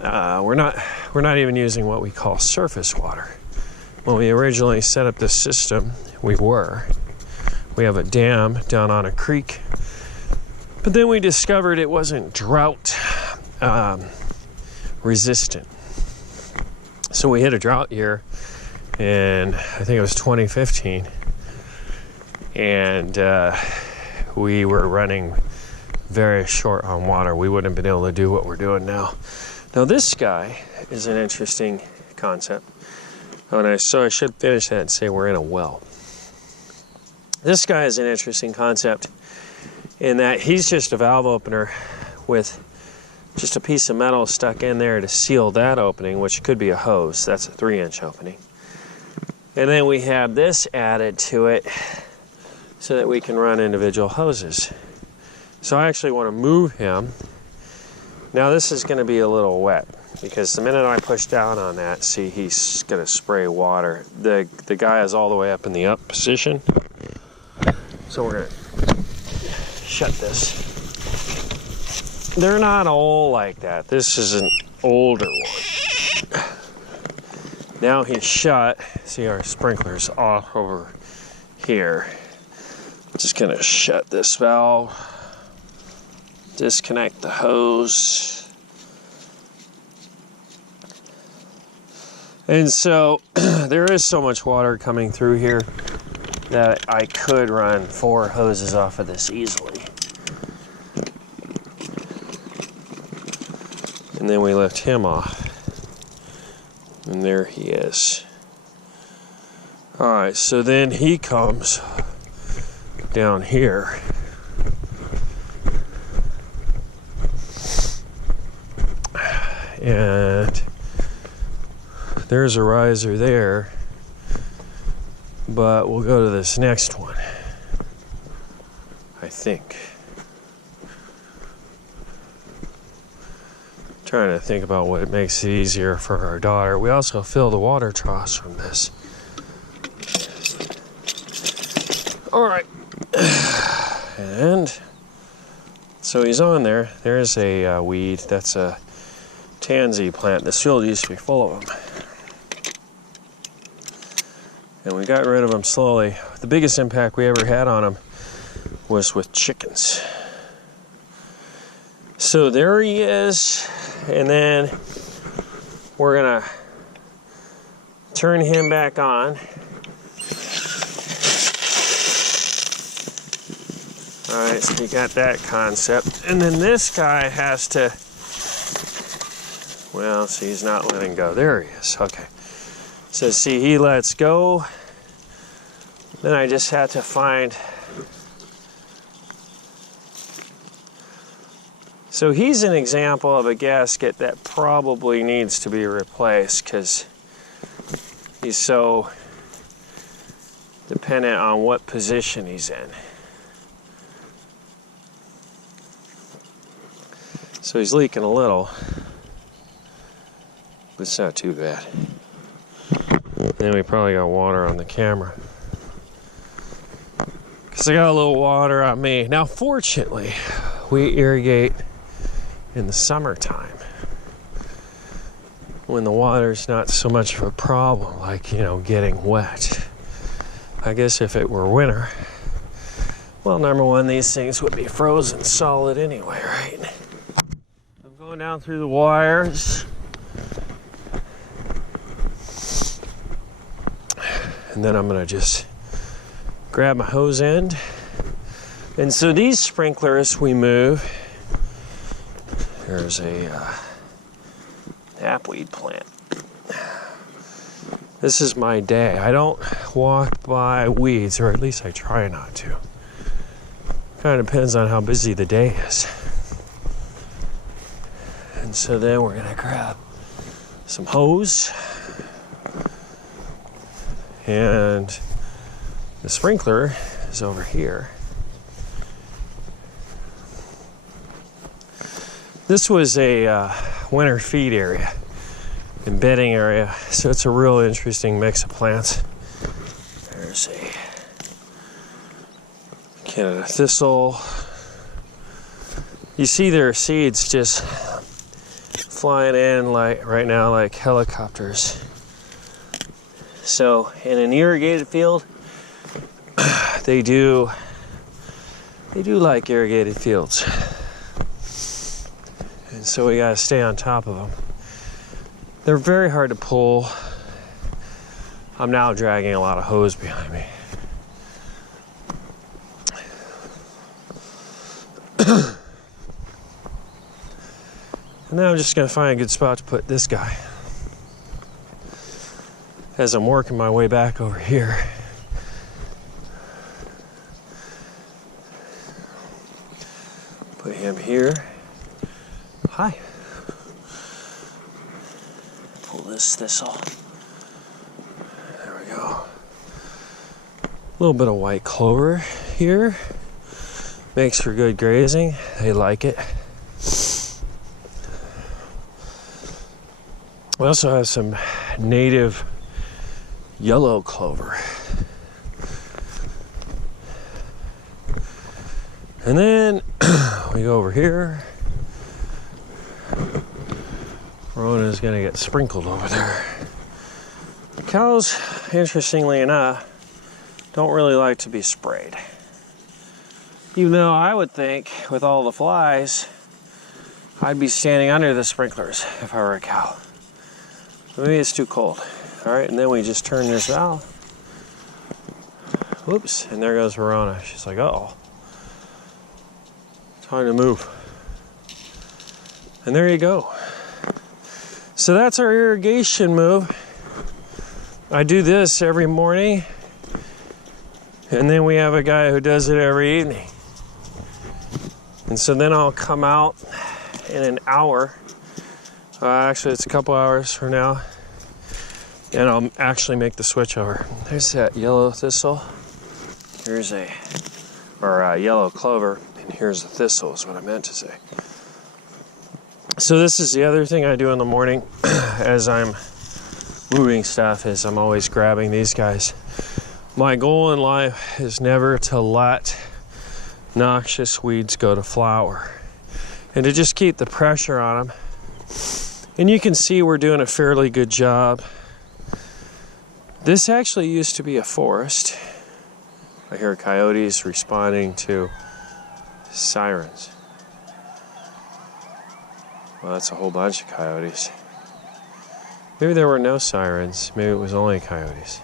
we're not even using what we call surface water. When we originally set up this system, we have a dam down on a creek, but then we discovered it wasn't drought resistant. So we hit a drought year, and I think it was 2015, and we were running very short on water. We wouldn't have been able to do what we're doing now. Now this guy is an interesting concept. So I should finish that and say we're in a well. This guy is an interesting concept in that he's just a valve opener with just a piece of metal stuck in there to seal that opening, which could be a hose. That's a 3-inch opening. And then we have this added to it so that we can run individual hoses. So I actually want to move him. Now this is going to be a little wet because the minute I push down on that, see, he's going to spray water. The guy is all the way up in the up position. So we're going to shut this. They're not all like that. This is an older one. Now he's shut. See, our sprinkler's off over here. Just going to shut this valve. Disconnect the hose. And so there is so much water coming through here that I could run 4 hoses off of this easily. And then we lift him off. And there he is. All right, so then he comes down here. And there's a riser there, but we'll go to this next one, I think. Trying to think about what makes it easier for our daughter. We also fill the water troughs from this. All right. And so he's on there. There's a weed. That's a tansy plant. This field used to be full of them. And we got rid of them slowly. The biggest impact we ever had on them was with chickens. So there he is. And then we're gonna turn him back on. All right, so you got that concept. And then this guy has to, well, see, he's not letting go. There he is, okay. So see, he lets go. Then I just had to find, so he's an example of a gasket that probably needs to be replaced because he's so dependent on what position he's in. So he's leaking a little, but it's not too bad. Then we probably got water on the camera. Because I got a little water on me. Now, fortunately, we irrigate in the summertime when the water's not so much of a problem, like, you know, getting wet. I guess if it were winter, well, number one, these things would be frozen solid anyway, right? I'm going down through the wires. And then I'm gonna just grab my hose end. And so these sprinklers we move. There's a knapweed plant. This is my day. I don't walk by weeds, or at least I try not to. Kind of depends on how busy the day is. And so then we're gonna grab some hose. And the sprinkler is over here. This was a winter feed area and bedding area, so it's a real interesting mix of plants. There's a Canada thistle. You see their seeds just flying in like right now like helicopters. So in an irrigated field, they do like irrigated fields. And so we gotta stay on top of them. They're very hard to pull. I'm now dragging a lot of hose behind me. And now I'm just gonna find a good spot to put this guy as I'm working my way back over here. Put him here. Hi. Pull this thistle. There we go. A little bit of white clover here. Makes for good grazing. They like it. We also have some native yellow clover. And then we go over here. Rona's gonna get sprinkled over there. Cows, interestingly enough, don't really like to be sprayed. Even though I would think with all the flies, I'd be standing under the sprinklers if I were a cow. Maybe it's too cold. All right, and then we just turn this valve. Whoops, and there goes Verona. She's like, uh-oh. Time to move. And there you go. So that's our irrigation move. I do this every morning, and then we have a guy who does it every evening. And so then I'll come out in an hour. Actually, it's a couple hours from now. And I'll actually make the switch over. There's that yellow thistle. Here's yellow clover. And here's the thistle is what I meant to say. So this is the other thing I do in the morning as I'm moving stuff is I'm always grabbing these guys. My goal in life is never to let noxious weeds go to flower and to just keep the pressure on them. And you can see we're doing a fairly good job. This actually used to be a forest. I hear coyotes responding to sirens. Well, that's a whole bunch of coyotes. Maybe there were no sirens. Maybe it was only coyotes.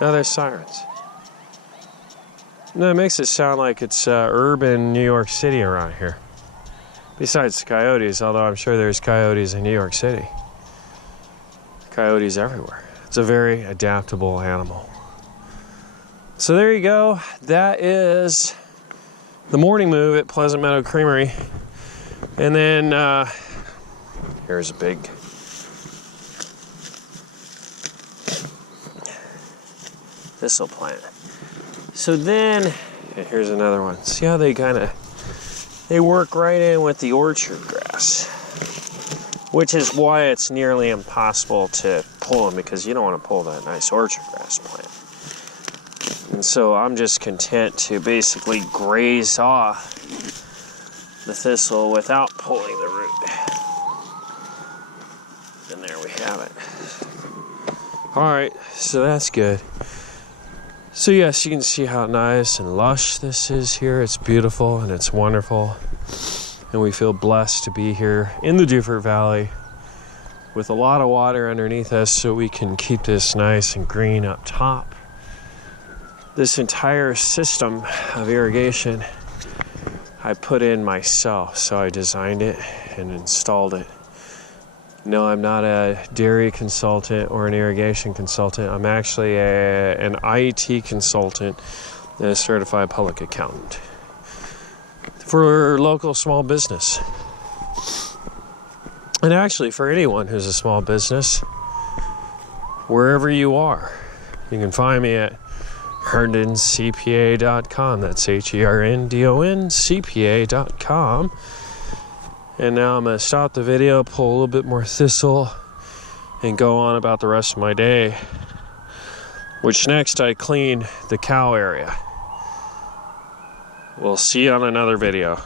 No, there's sirens. No, it makes it sound like it's urban New York City around here. Besides the coyotes, although I'm sure there's coyotes in New York City. Coyotes everywhere. It's a very adaptable animal. So there you go. That is the morning move at Pleasant Meadow Creamery. And then here's a big thistle plant. So then, here's another one. See how they they work right in with the orchard grass, which is why it's nearly impossible to pull them because you don't want to pull that nice orchard grass plant. And so I'm just content to basically graze off the thistle without pulling the root. And there we have it. All right, so that's good. So yes, you can see how nice and lush this is here. It's beautiful and it's wonderful. And we feel blessed to be here in the Dufert Valley with a lot of water underneath us so we can keep this nice and green up top. This entire system of irrigation I put in myself, so I designed it and installed it. No, I'm not a dairy consultant or an irrigation consultant. I'm actually an IT consultant and a certified public accountant for local small business. And actually for anyone who's a small business, wherever you are. You can find me at HerndonCPA.com. That's HERNDONCPA.com. And now I'm going to stop the video, pull a little bit more thistle, and go on about the rest of my day. Which next I clean the cow area. We'll see you on another video.